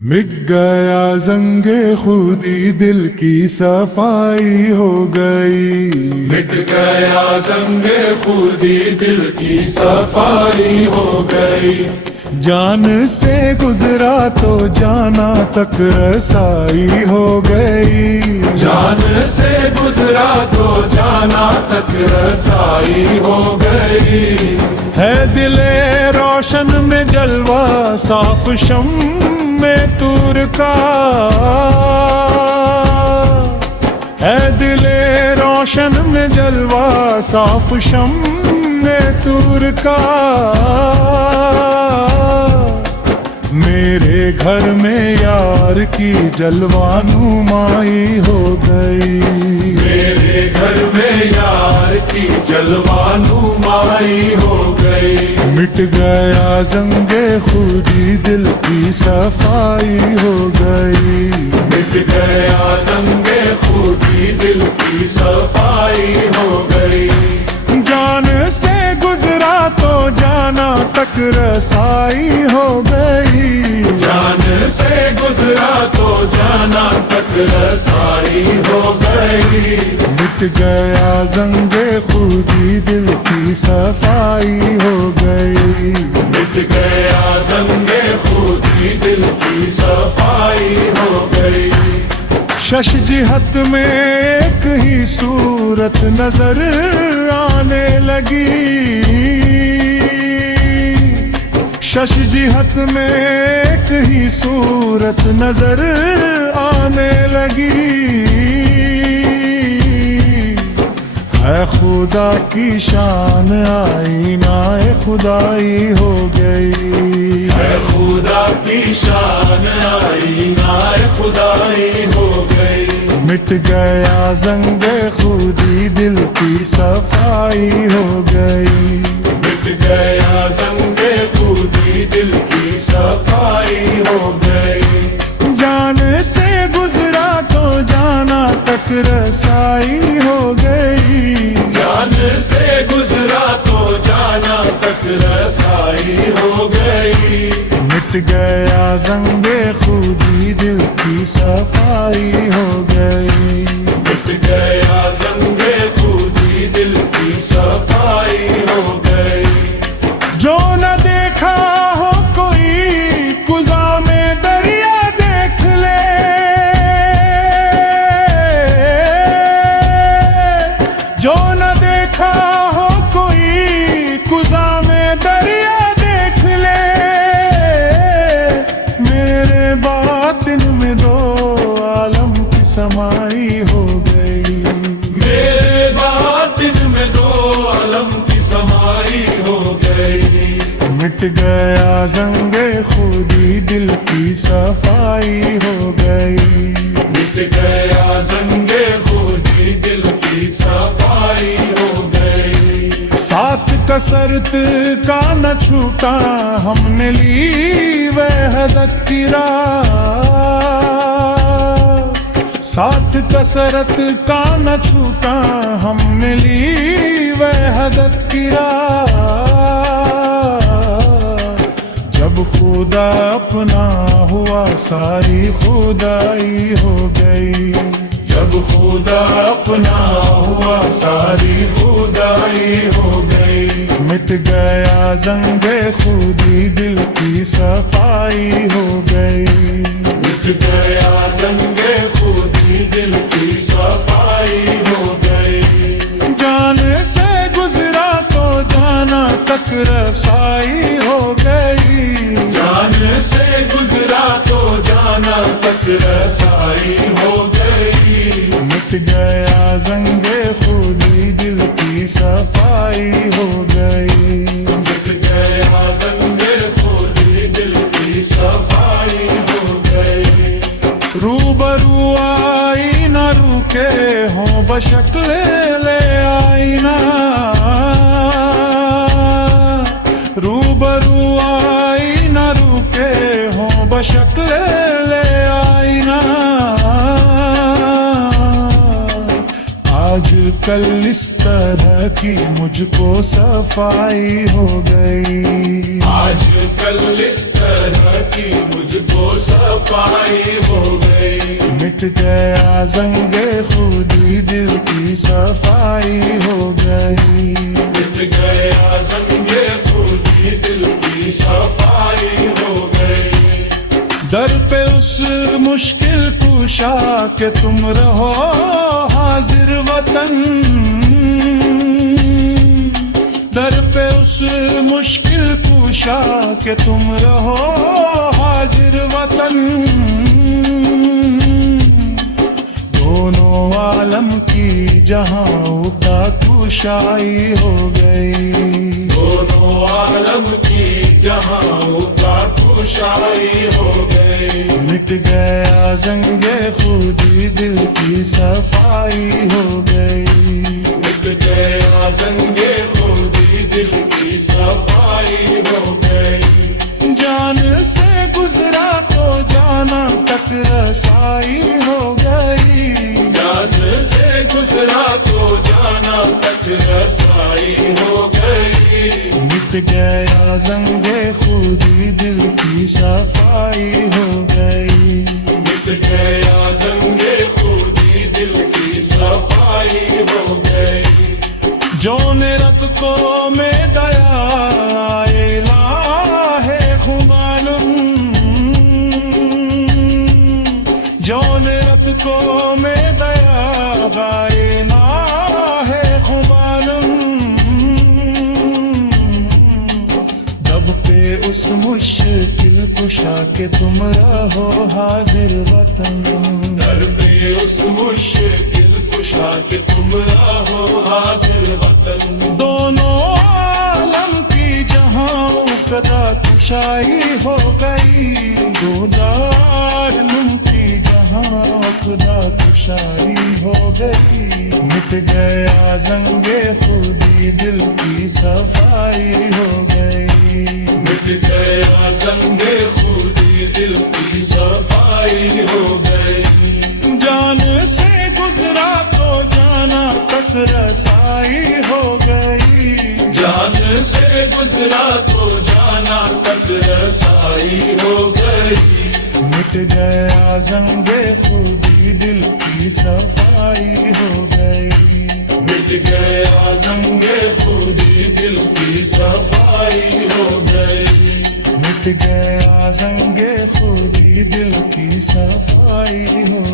मिट गया ज़ंगे खुदी, दिल की सफाई हो गई। मिट गया ज़ंगे खुदी, दिल की सफाई हो गई। जान से गुजरा तो जाना तक रसाई हो गई। जान से गुजरा तो जाना तक रसाई हो गई। है दिले रोशन में जलवा, साफ शम में तूर का। है दिले रोशन में जलवा, साफ शम में तूर का। मेरे घर में यार की जलवानुमाई हो गई। मेरे घर में यार की जलवानुमाई हो गई। मिट गया ज़ंगे खुदी, दिल की सफाई हो गई। मिट गया ज़ंगे खुदी, दिल की सफाई हो गई। जान से गुजरा तो जाना तक रसाई हो गई। जान से गुजरा तो जाना तक रसाई हो गई। मिट गया ज़ंगे खुदी, दिल की सफाई हो गई। मिट गया ज़ंगे खुदी, दिल की सफाई हो गई। शश जिहत में एक ही सूरत नजर आने लगी। शश जिहत में एक ही सूरत नजर आने लगी। है खुदा की शान, आईनाए खुदाई हो गई। है खुदा की शान, आईनाए खुदाई हो गई। मिट गया ज़ंगे खुदी, दिल की सफाई हो गई। मिट गया ज़ंगे खुदी, दिल की सफाई हो गई। जान से गुजरा तो जाना तक रसाई हो गई। जान से गुजरा तो जाना तक रसाई हो गई। मिट गया ज़ंगे खुदी, दिल की सफाई हो गई। मिट गया ज़ंगे खुदी, दिल की सफाई हो गई। जो न देखा हो कोई कुज़ा में दरिया देख ले। जो न देखा हो कोई कुज़ा में दरिया देख ले। मेरे बातिन में दो आलम की समाई हो गई। मेरे बातिन में दो आलम की समाई हो गई। मिट गया ज़ंगे खुदी, दिल की सफाई हो गई। मिट गया ज़ंगे खुदी, दिल की सफाई हो गई। साथ कसरत का न छूटा, हमने ली वहदत की राह। साथ कसरत का न छूटा, हमने ली वहदत की राह। जब खुदा अपना हुआ, सारी खुदाई हो गई। जब खुदा अपना हुआ, सारी खुदाई हो गई। मिट गया ज़ंगे खुदी, दिल की सफाई हो गई। मिट गया ज़ंगे खुदी, दिल की सफाई हो गई। जान से गुजरा तो जाना तक रसाई हो गई। जान से गुजरा तो जाना तक रसाई हो गई। मिट गया ज़ंगे खुदी, दिल की सफाई हो गई। मिट गया ज़ंगे खुदी, दिल की सफाई हो गई। रूबरू आई न रुके हों, बशक्ल ले आईना। रूबरू आई न रुके हों, बशक्ल ले आईना। आज कल इस तरह की मुझको सफाई हो गई। आज कल इस तरह की मुझको सफाई मिट गया जंगे खुदी, दिल की सफाई हो गई। मिट गया ज़ंगे खुदी, दिल की सफाई हो गई। दर पे उस मुश्किल कुशा के तुम रहो हाजिर वतन, दर पे उस मुश्किल कुशा के तुम रहो हाजिर वतन। दोनों आलम की जहां का कुशाई हो गई। दोनों आलम की जहां का कुशाई हो गई। मिट गया जंगे खुदी, दिल की सफाई हो गई। मिट गया ज़ंगे खुदी, दिल की सफाई हो गई। जान से गुजरा तो जाना तक रसाई हो गई। जान से गुजरा तो जाना तक रसाई हो गई। मिट गया जंगे खुदी, दिल की सफाई हो गई। मिट गया ज़ंगे खुदी, दिल की सफाई हो गई। जो निरत को में दया इलाहे खुमालुम, जो निरत को में दया गायना है खुमालुम। दब पे उस मुश्किल कुशा के तुम रहो हाजिर वतन, दर पे उस मुश्किल कुशा के तुम रहो हाजिर वतन। दोनों आलम की जहां कदा कुशाई हो गई। दोदार की जहां कदा कुशाई हो गई। मिट गया जंगे खुदी, दिल की सफाई हो गई। मिट गया ज़ंगे खुदी, दिल की सफाई हो गई। जान से गुजरा तो जाना तक रसाई हो गई। जान से गुजरा तो जाना तक रसाई हो गई। मिट गया जंगे खुदी, दिल की सफाई हो गई। मिट गया ज़ंगे खुदी, दिल की सफाई हो गई। मिट गया जंगे खुदी, दिल की सफाई हो